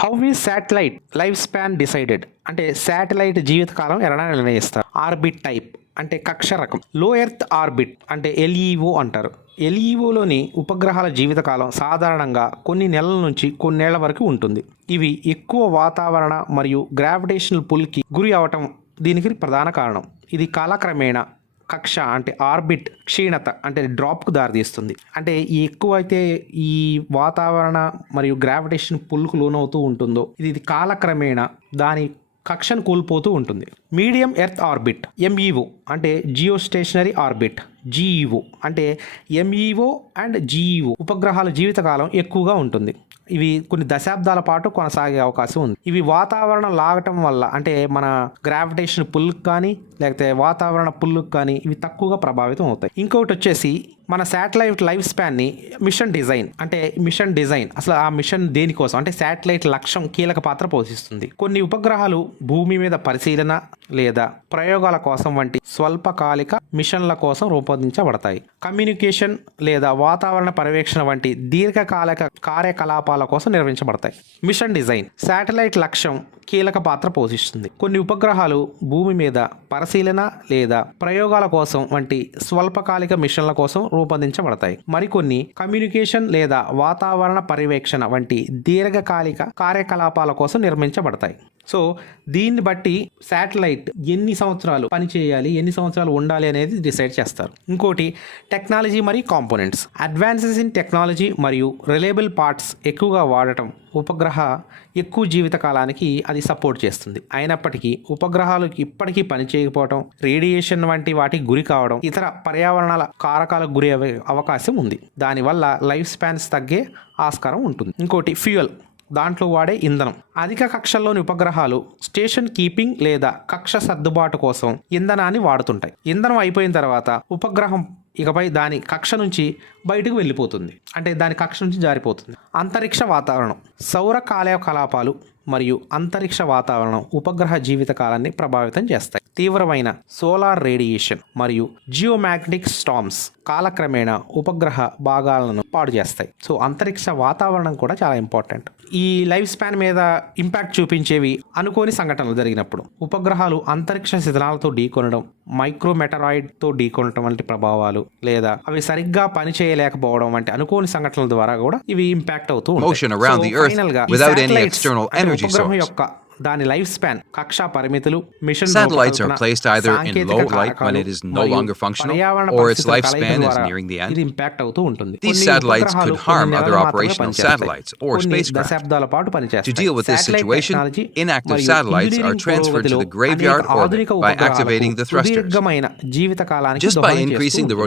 How ఈ satellite life span decided అంటే satellite జీవితకాలం ఎలా నిర్ణయిస్తారు? ఆర్బిట్ టైప్ అంటే కక్ష రకం. లో ఎర్త్ ఆర్బిట్ అంటే ఎల్ఈఓ అంటారు. ఎల్ఈఓలోని ఉపగ్రహాల జీవితకాలం సాధారణంగా కొన్ని నెలల నుంచి కొన్నేళ్ళ వరకు ఉంటుంది. ఇవి ఎక్కువ వాతావరణ మరియు గ్రావిటేషనల్ పుల్కి గురి అవటం దీనికి ప్రధాన కారణం. ఇది కాలక్రమేణా కక్ష అంటే ఆర్బిట్ క్షీణత అంటే డ్రాప్కు దారితీస్తుంది. అంటే ఈ ఎక్కువ అయితే ఈ వాతావరణ మరియు గ్రావిటేషన్ పుల్కు లోనవుతూ ఉంటుందో ఇది ఇది కాలక్రమేణా దాని కక్షను కోల్పోతూ ఉంటుంది. మీడియం ఎర్త్ ఆర్బిట్ ఎంఈఓ అంటే జియో స్టేషనరీ ఆర్బిట్. జీఈఓ అంటే ఎంఈఓ అండ్ జీఈఓ ఉపగ్రహాల జీవితకాలం ఎక్కువగా ఉంటుంది. ఇవి కొన్ని దశాబ్దాల పాటు కొనసాగే అవకాశం ఉంది. ఇవి వాతావరణం లాగటం వల్ల అంటే మన గ్రావిటేషన్ పుల్కి కానీ లేకపోతే వాతావరణ పుల్లుకు కానీ ఇవి తక్కువగా ప్రభావితం అవుతాయి. ఇంకొకటి వచ్చేసి మన శాటిలైట్ లైఫ్ స్పాన్ని మిషన్ డిజైన్ అంటే మిషన్ డిజైన్ అసలు ఆ మిషన్ దేనికోసం? అంటే శాటిలైట్ లక్ష్యం కీలక పాత్ర పోషిస్తుంది. కొన్ని ఉపగ్రహాలు భూమి మీద పరిశీలన లేదా ప్రయోగాల కోసం వంటి స్వల్పకాలిక మిషన్ల కోసం రూపొందించబడతాయి. కమ్యూనికేషన్ లేదా వాతావరణ పర్యవేక్షణ వంటి దీర్ఘకాలిక కార్యకలాపాల కోసం నిర్వహించబడతాయి. మిషన్ డిజైన్ శాటిలైట్ లక్ష్యం కీలక పాత్ర పోషిస్తుంది. కొన్ని ఉపగ్రహాలు భూమి మీద పరిశీలన లేదా ప్రయోగాల కోసం వంటి స్వల్పకాలిక మిషన్ల కోసం రూపొందించబడతాయి. మరికొన్ని కమ్యూనికేషన్ లేదా వాతావరణ పర్యవేక్షణ వంటి దీర్ఘకాలిక కార్యకలాపాల కోసం నిర్మించబడతాయి. సో దీన్ని బట్టి శాటిలైట్ ఎన్ని సంవత్సరాలు పనిచేయాలి ఎన్ని సంవత్సరాలు ఉండాలి అనేది డిసైడ్ చేస్తారు. ఇంకోటి టెక్నాలజీ మరియు కాంపోనెంట్స్. అడ్వాన్సెస్ ఇన్ టెక్నాలజీ మరియు రిలయబుల్ పార్ట్స్ ఎక్కువగా వాడటం ఉపగ్రహ ఎక్కువ జీవిత కాలానికి అది సపోర్ట్ చేస్తుంది. అయినప్పటికీ ఉపగ్రహాలు ఇప్పటికీ పనిచేయకపోవడం రేడియేషన్ వంటి వాటికి గురి కావడం ఇతర పర్యావరణాల కారకాలకు గురి అవ్వే అవకాశం ఉంది. దానివల్ల లైఫ్ స్పాన్స్ తగ్గే ఆస్కారం ఉంటుంది. ఇంకోటి ఫ్యూయల్. దాంట్లో వాడే ఇంధనం. అధిక కక్షల్లోని ఉపగ్రహాలు స్టేషన్ కీపింగ్ లేదా కక్ష సర్దుబాటు కోసం ఇంధనాన్ని వాడుతుంటాయి. ఇంధనం అయిపోయిన తర్వాత ఉపగ్రహం ఇకపై దాని కక్ష నుంచి బయటకు వెళ్ళిపోతుంది. అంటే దాని కక్ష నుంచి జారిపోతుంది. అంతరిక్ష వాతావరణం సౌర కార్యకలాపాలు మరియు అంతరిక్ష వాతావరణం ఉపగ్రహ జీవిత కాలాన్ని ప్రభావితం చేస్తాయి. తీవ్రమైన సోలార్ రేడియేషన్ మరియు జియోమాగ్నెటిక్ స్టామ్స్ కాలక్రమేణా ఉపగ్రహ భాగాలను పాడు చేస్తాయి సో అంతరిక్ష వాతావరణం కూడా చాలా ఇంపార్టెంట్ ఈ లైఫ్ స్పాన్ మీద ఇంపాక్ట్ చూపించేవి అనుకోని సంఘటనలు జరిగినప్పుడు ఉపగ్రహాలు అంతరిక్ష శిథిలాలతో ఢీకొనడం మైక్రోమెటరాయిడ్తో ఢీకొనడం వంటి ప్రభావాలు లేదా అవి సరిగ్గా పని చేయలేకపోవడం వంటి అనుకోని సంఘటనల ద్వారా కూడా ఇవి ఇంపాక్ట్ అవుతూ ఉంటాయి. ఉపగ్రహం. యొక్క Satellites are placed either in low light when it is no longer functional or its lifespan is nearing the end. These satellites could harm other operational satellites or spacecraft. To deal with this situation, inactive satellites are transferred to the graveyard orbit by activating the thrusters. Just by increasing the rotation